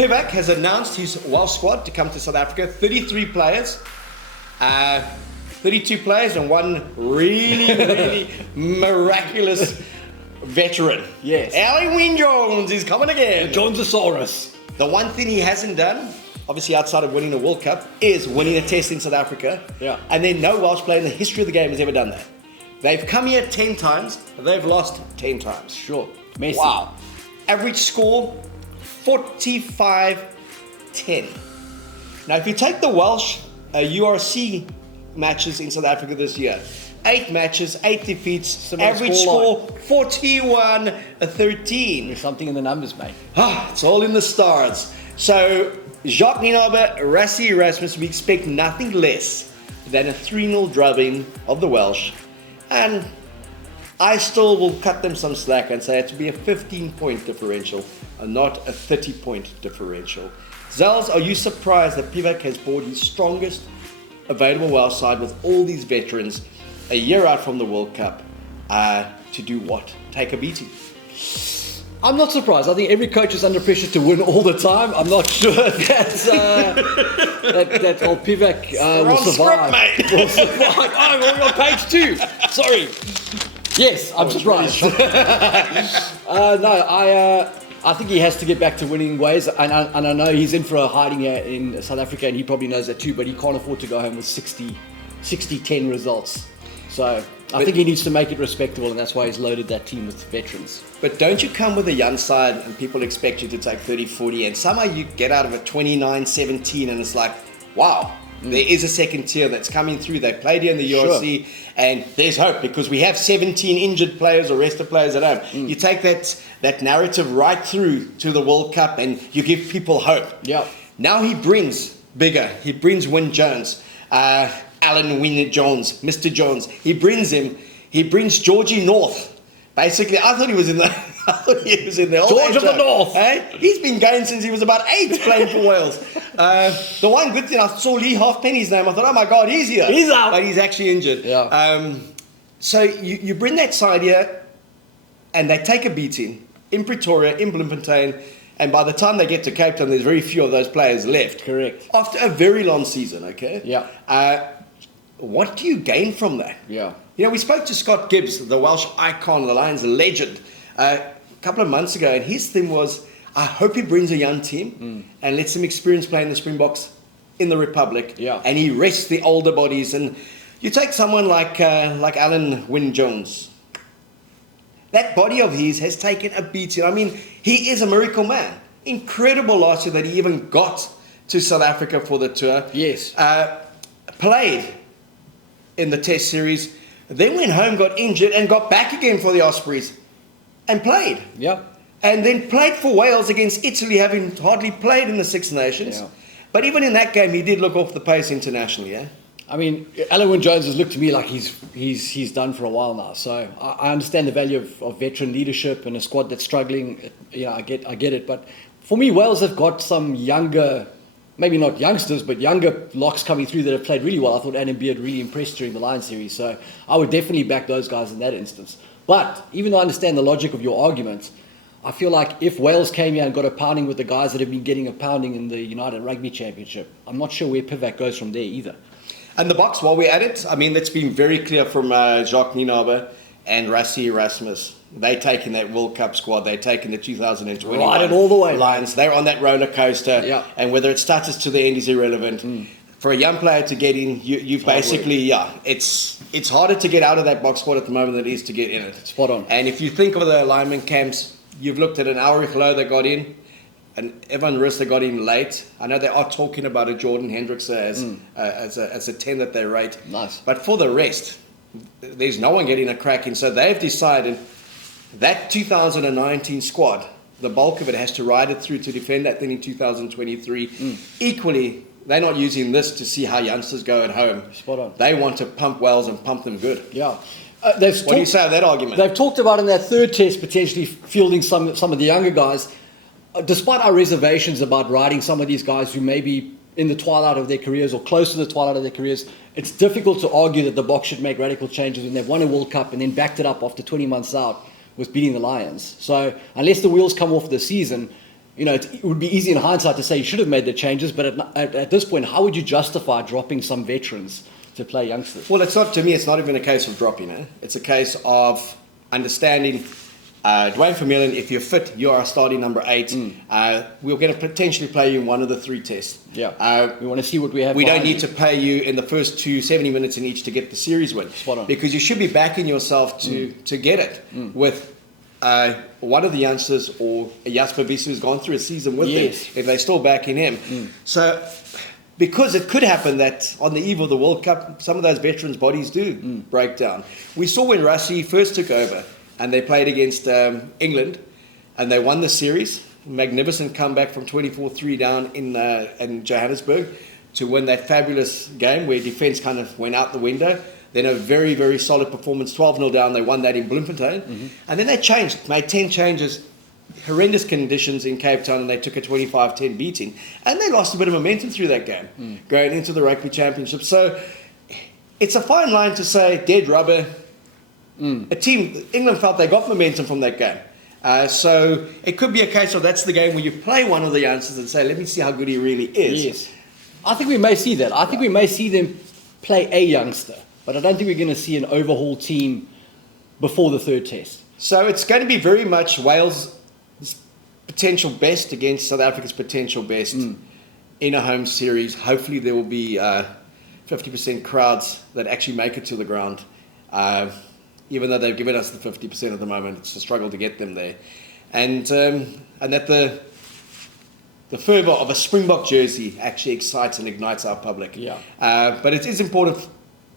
Pivac has announced his Welsh squad to come to South Africa. 33 players. 32 players and one really miraculous veteran. Yes. Wayne Jones is coming again. Jonesosaurus. The one thing he hasn't done, obviously outside of winning a World Cup, is winning a test in South Africa. Yeah. And then no Welsh player in the history of the game has ever done that. They've come here 10 times, they've lost 10 times. Sure. Messi. Wow. Average score, 45-10. Now, if you take the Welsh URC matches in South Africa this year, 8 matches, 8 defeats, Similar average score 41-13. There's something in the numbers, mate. It's all in the stars. So, Jacques Nienaber, Rassie Erasmus, we expect nothing less than a 3-0 drubbing of the Welsh. And I still will cut them some slack and say it to be a 15-point differential and not a 30-point differential. Zels, are you surprised that Pivac has brought his strongest available Welsh side with all these veterans a year out from the World Cup to do what? Take a beating? I'm not surprised. I think every coach is under pressure to win all the time. I'm not sure that old Pivac will survive. Script, mate. Will survive. Oh, we're on page 2. Sorry. Yes, I'm surprised. I think he has to get back to winning ways, and I know he's in for a hiding here in South Africa, and he probably knows that too, but he can't afford to go home with 60-10 results. So I think he needs to make it respectable, and that's why he's loaded that team with veterans. But don't you come with a young side and people expect you to take 30-40, and somehow you get out of it 29-17, and it's like, wow, there is a second tier that's coming through. They played here in the URC, and there's hope because we have 17 injured players or rested players at home. You take that narrative right through to the World Cup, and you give people hope. Yeah. Now he brings bigger. He brings Wyn Jones, Alan Wyn Jones, Mr. Jones. He brings him. He brings Georgie North. Basically, I thought he was in the old George of the North. Hey? He's been going since he was about 8 playing for Wales. The one good thing, I saw Lee Halfpenny's name. I thought, oh my God, he's here. He's out. But he's actually injured. Yeah. So you bring that side here, and they take a beating in Pretoria, in Bloemfontein, and by the time they get to Cape Town, there's very few of those players left. Correct. After a very long season, okay? Yeah. What do you gain from that? Yeah. You know, we spoke to Scott Gibbs, the Welsh icon, the Lions legend, a couple of months ago, and his thing was, I hope he brings a young team and lets them experience playing the Springboks in the Republic. Yeah. And he rests the older bodies. And you take someone like Alan Wyn Jones. That body of his has taken a beating. I mean, he is a miracle man. Incredible last year that he even got to South Africa for the tour. Yes. Played in the Test series, then went home, got injured, and got back again for the Ospreys, and played. Yeah. And then played for Wales against Italy, having hardly played in the Six Nations. Yeah. But even in that game, he did look off the pace internationally, yeah? I mean, Alan Wyn Jones has looked to me like he's done for a while now. So I understand the value of veteran leadership and a squad that's struggling. Yeah, I get it. But for me, Wales have got some younger, maybe not youngsters, but younger locks coming through that have played really well. I thought Adam Beard really impressed during the Lions series. So I would definitely back those guys in that instance. But even though I understand the logic of your argument, I feel like if Wales came here and got a pounding with the guys that have been getting a pounding in the United Rugby Championship, I'm not sure where Pivac goes from there either. And the Boks, while we're at it, I mean, that's been very clear from Jacques Nienaber and Rassie Erasmus. They taking that World Cup squad, they taking the 2020 Ride it all the way, Lions. They're on that roller coaster. Yeah. And whether it starts to the end is irrelevant. For a young player to get in, you basically, it's harder to get out of that box squad at the moment than it is to get in it. Spot on. And if you think of the alignment camps, you've looked at an Ulrich Loh that got in, and Evan Riss that got in late. I know they are talking about a Jordan Hendricks as a 10 that they rate. Nice. But for the rest, there's no one getting a crack in. So they've decided that 2019 squad, the bulk of it has to ride it through to defend that thing in 2023. Equally, they're not using this to see how youngsters go at home. Spot on. They want to pump Wales and pump them good. Yeah. What do you say of that argument? They've talked about in that third test potentially fielding some of the younger guys. Despite our reservations about riding some of these guys who may be in the twilight of their careers or close to the twilight of their careers, it's difficult to argue that the Boks should make radical changes when they've won a World Cup and then backed it up after 20 months out with beating the Lions. So unless the wheels come off the season, it would be easy in hindsight to say you should have made the changes, but at this point, how would you justify dropping some veterans to play youngsters? Well, to me, it's not even a case of dropping it. It's a case of understanding, Dwayne Vermeulen, if you're fit, you are starting number 8. We're going to potentially play you in one of the 3 tests. Yeah. We want to see what we have. We don't need to pay you in the first 70 minutes in each to get the series win. Spot on. Because you should be backing yourself to get it with one of the youngsters or a Jasper Wiese who's gone through a season with them, if they're still backing him. So, because it could happen that on the eve of the World Cup, some of those veterans' bodies do break down. We saw when Rassie first took over and they played against England and they won the series, magnificent comeback from 24-3 down in Johannesburg to win that fabulous game where defence kind of went out the window. Then a very, very solid performance, 12-0 down. They won that in Bloemfontein. And then they changed, made 10 changes, horrendous conditions in Cape Town, and they took a 25-10 beating. And they lost a bit of momentum through that game, going into the Rugby Championship. So it's a fine line to say, dead rubber. A team, England felt they got momentum from that game. So it could be a case of that's the game where you play one of the youngsters and say, let me see how good he really is. Yes. I think we may see that. I think we may see them play a youngster. But I don't think we're going to see an overhaul team before the 3rd test. So it's going to be very much Wales' potential best against South Africa's potential best in a home series. Hopefully there will be 50% crowds that actually make it to the ground. Even though they've given us the 50% at the moment, it's a struggle to get them there. And that the fervour of a Springbok jersey actually excites and ignites our public. But it is important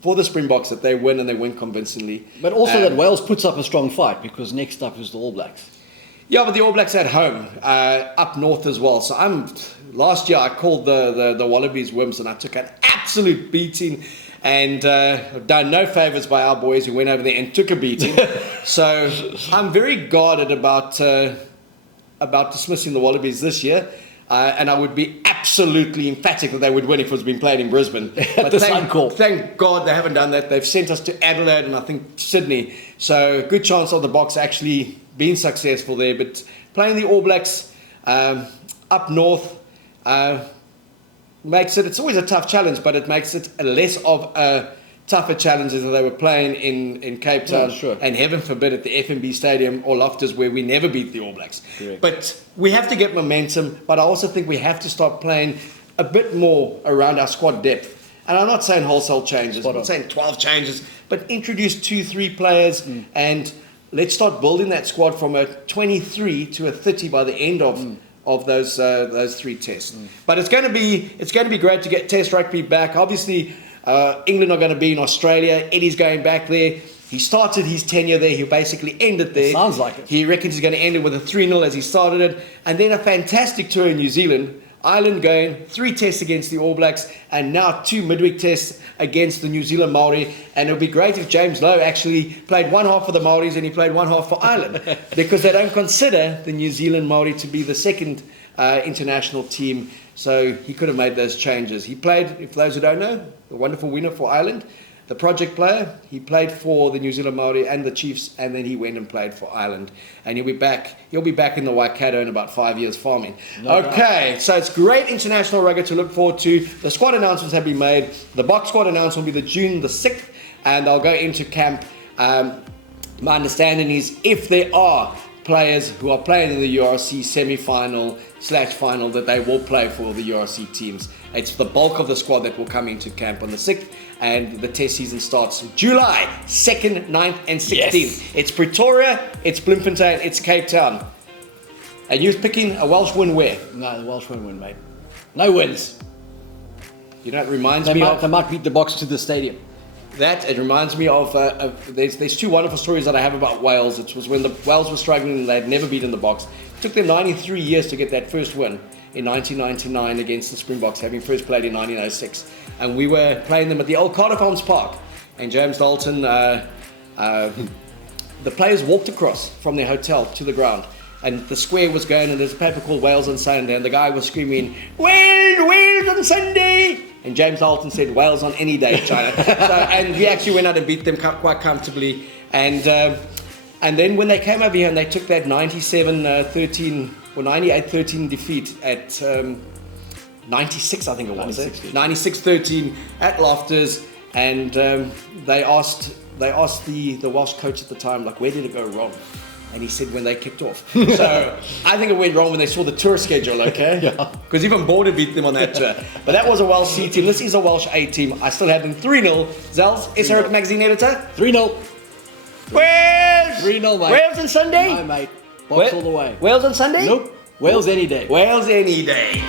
for the Springboks that they win and they win convincingly. But also that Wales puts up a strong fight because next up is the All Blacks. Yeah, but the All Blacks at home, up north as well. So last year I called the Wallabies wimps and I took an absolute beating and done no favours by our boys who went over there and took a beating. So I'm very guarded about dismissing the Wallabies this year. And I would be absolutely emphatic that they would win if it was being played in Brisbane. But thank God they haven't done that. They've sent us to Adelaide and I think Sydney. So good chance of the Boks actually being successful there. But playing the All Blacks up north makes it's always a tough challenge, but it makes it less of a tougher challenge than they were playing in Cape Town. And heaven forbid at the FNB Stadium or Loftus where we never beat the All Blacks. Correct. But we have to get momentum, but I also think we have to start playing a bit more around our squad depth. And I'm not saying wholesale changes, I'm not saying 12 changes, but introduce 2-3 players and let's start building that squad from a 23 to a 30 by the end of those 3 tests. But it's going to be great to get Test rugby back. Obviously, England are going to be in Australia. Eddie's going back there. He started his tenure there. He'll basically end it there. It sounds like it. He reckons he's going to end it with a 3-0 as he started it. And then a fantastic tour in New Zealand. Ireland going 3 tests against the All Blacks and now 2 midweek tests against the New Zealand Maori. And it would be great if James Lowe actually played one half for the Maoris and he played one half for Ireland because they don't consider the New Zealand Maori to be the second international team. So he could have made those changes. He played, if those who don't know, the wonderful winner for Ireland, the project player. He played for the New Zealand Maori and the Chiefs, and then he went and played for Ireland. And he'll be back in the Waikato in about 5 years farming. So it's great international rugby to look forward to. The squad announcements have been made. The Boks squad announcement will be the June the 6th, and they'll go into camp. My understanding is if there are players who are playing in the URC semi-final/final that they will play for the URC teams. It's the bulk of the squad that will come into camp on the 6th, and the test season starts July 2nd, 9th and 16th. Yes. It's Pretoria, it's Bloemfontein, it's Cape Town. And you're picking a Welsh win where? No, the Welsh won't win, mate. No wins. You know, it reminds me of... They might beat the Boks to the stadium. It reminds me of there's 2 wonderful stories that I have about Wales. It was when the Wales were struggling and they had never beaten the Boks. It took them 93 years to get that first win in 1999 against the Springboks, having first played in 1906. And we were playing them at the old Cardiff Arms Park. And James Dalton, the players walked across from their hotel to the ground. And the square was going, and there's a paper called Wales on Sunday, and the guy was screaming, Wales on Sunday! And James Dalton said, Wales on any day, China. And he actually went out and beat them quite comfortably. And then when they came over here and they took that 97-13 or 98-13 defeat at 96, I think it was. 96-13 at Lofters, and they asked the Welsh coach at the time, like, where did it go wrong? And he said when they kicked off. So I think it went wrong when they saw the tour schedule, okay? Yeah. Because even Border beat them on that tour. But that was a Welsh C team. This is a Welsh A team. I still have them 3-0. Zels, SARugbymag magazine editor? 3-0. Wales! 3-0, mate. Wales on Sunday? No, mate. Box all the way. Wales on Sunday? Nope. Wales any day. Wales any day.